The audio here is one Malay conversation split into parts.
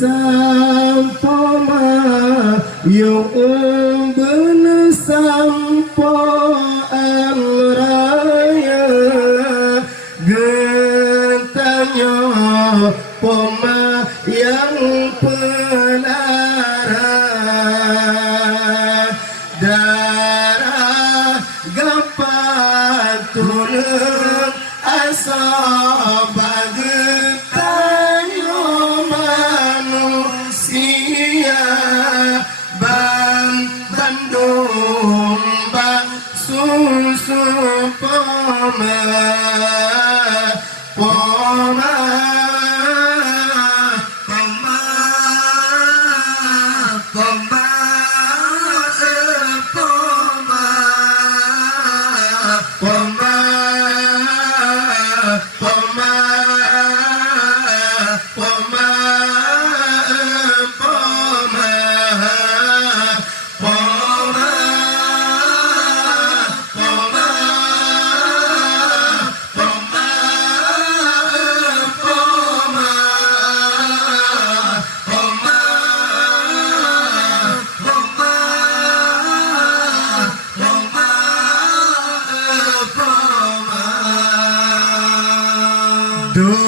sampoma yung benesampo amraya gentanya poma yang pelara darah gapatulung asaba getayo manusia bandung bang susu poma poma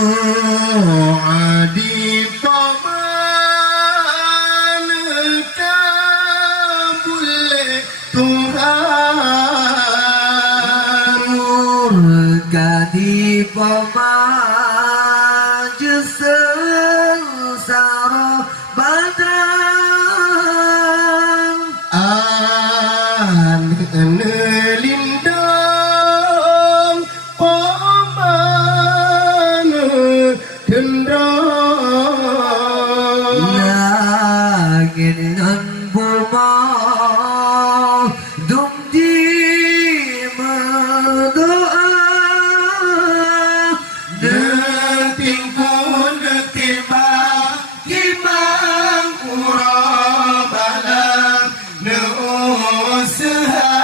doa di paman kabule Tuhan murka di paman jeseng saro badang an lindang lagin ang bumang dumdi madoa deting pun detibang timang urabalang neusaha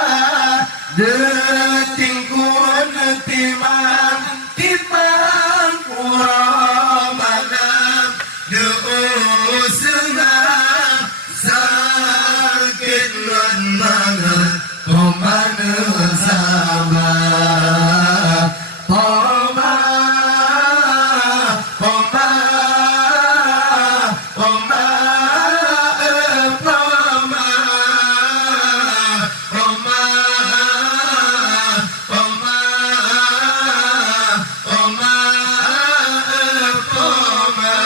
deting pun detibang timang urabalang neusaha sakit dan banget pemana sabar poma poma poma poma poma poma poma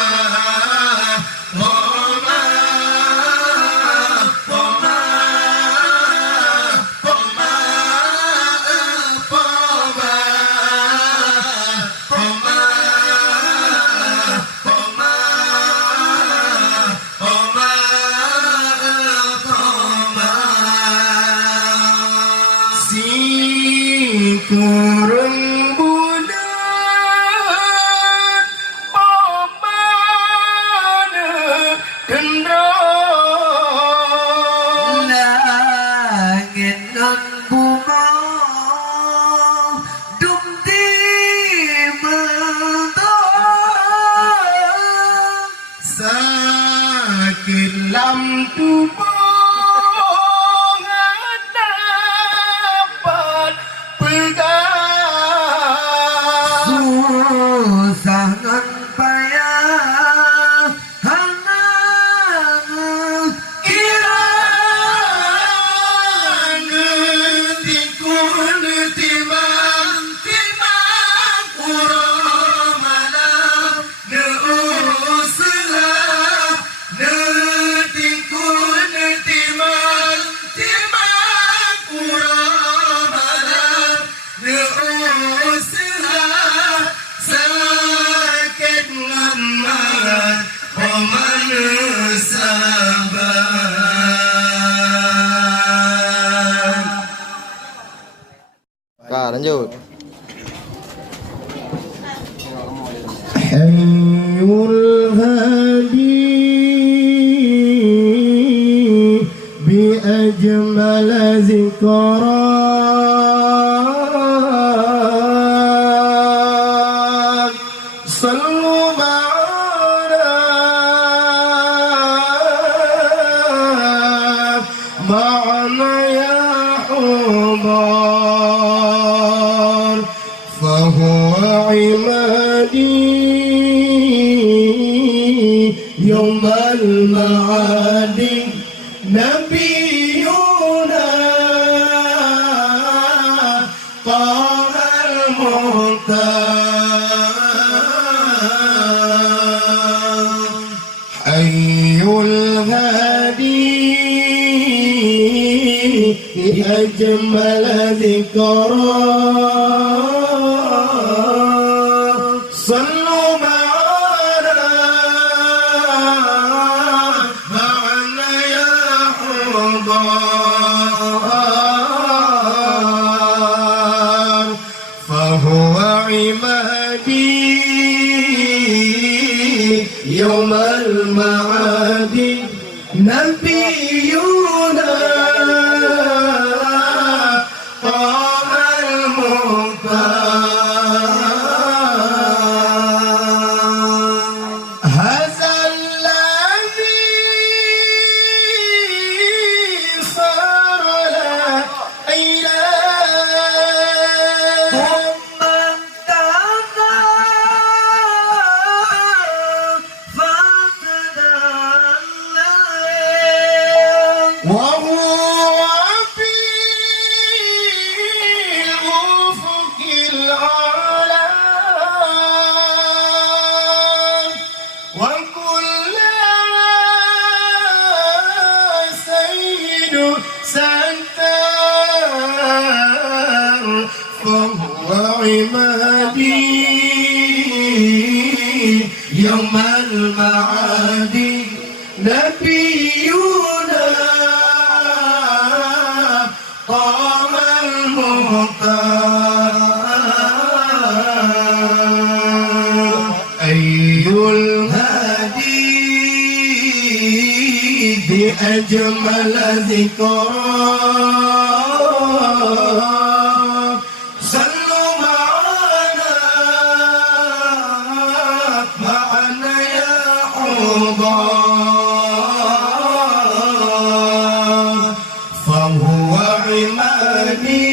kurung bulan pemana kendor langit dan bunga dumdi mendoa sakit lam tubuh sangat payah hangat kira ngetikun timang timang uramalam neusaha ngetikun timang timang uramalam neusaha sakit ngamat pemana sabar. Kak, lanjut. Hayyul hadi bi ajmal zikra sallu ma'ana يوم المعاد نبينا طه المختار حي الهادي أجمل ذكرى صلوا معنا يا حضار فهو عمادي يوم المعاد نبينا طه المختار هذا الذي صار لا إله من تدى فتدلى وهو في الأفق الأعلى وكل سيد ستار فهو عمادي يوم المعاد نبينا طه المختار أي الهادي بأجمل ذكرى صلوا معنا يا حضار فهو عمادي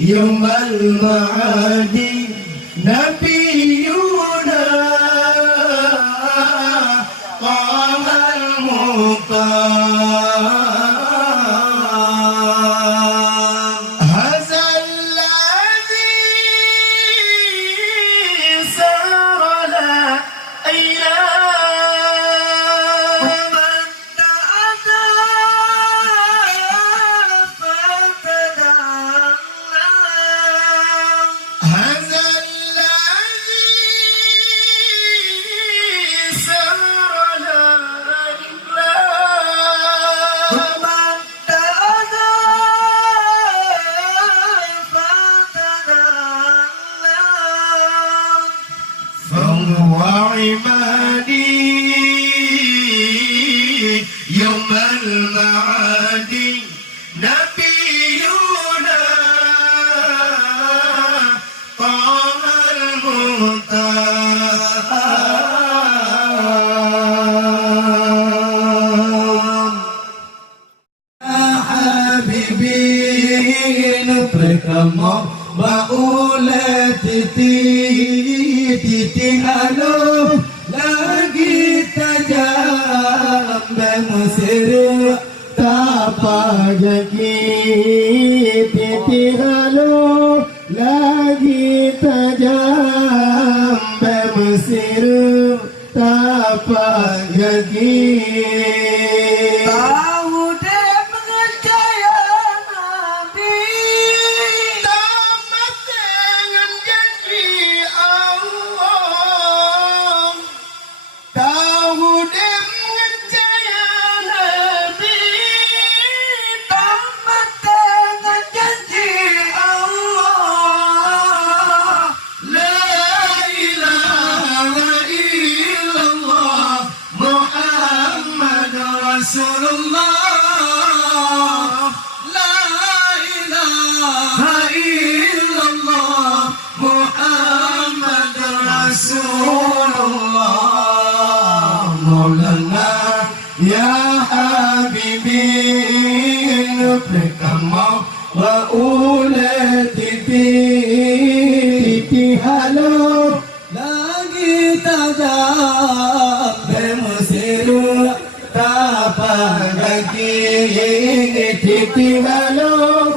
يوم المعاد نبينا طه المختار هذا الذي سار لا إله من تأتى فتدلى هذا الذي سار لا إله من تأتى فتدلى فهو عمادي يوم المعاد نبينا طه المختار يا حبيبي نطرق بقولة titi halo lagi tajam Mesir tapajaki titi halo lagi tajam Mesir tapajaki Ya Habibi Nufrikamau wa ulatiti halo lagi tak Bermusiru tapagaki titi halo